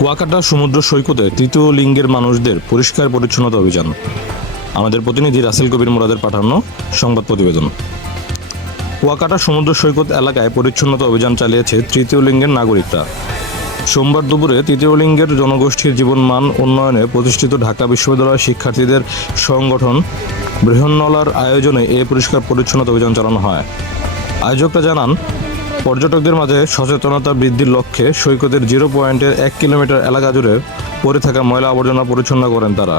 কুয়াকাটা সমুদ্র সৈকতে তৃতীয় লিঙ্গের মানুষদের পরিষ্কার পরিচ্ছন্নতা অভিযান। আমাদের প্রতিনিধি রাসেল কবির মুরাদের পাঠানো সংবাদ প্রতিবেদন। কুয়াকাটা সমুদ্র সৈকত এলাকায় পরিচ্ছন্নতা অভিযান চালিয়েছে তৃতীয় লিঙ্গের নাগরিকরা। সোমবার দুপুরে তৃতীয় লিঙ্গের জনগোষ্ঠীর জীবনমান উন্নয়নে প্রতিষ্ঠিত ঢাকা বিশ্ববিদ্যালয়ের শিক্ষার্থীদের সংগঠন বৃহন্নলার আয়োজনে এই পরিষ্কার পরিচ্ছন্নতা অভিযান চালানো হয়। আয়োজকরা জানান, পর্যটকদের মাঝে সচেতনতা বৃদ্ধির লক্ষ্যে সৈকতের 0 পয়েন্টের 1 কিলোমিটার এলাকা জুড়ে পড়ে থাকা ময়লা আবর্জনা পরিচ্ছন্ন করেন তারা।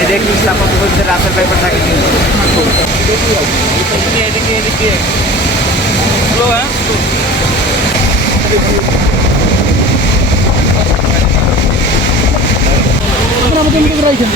I দেখি সাপোর্ট করতে রাসেল পেপার থাকে কিন্তু এদিকে স্লো আমাদের রাইখেন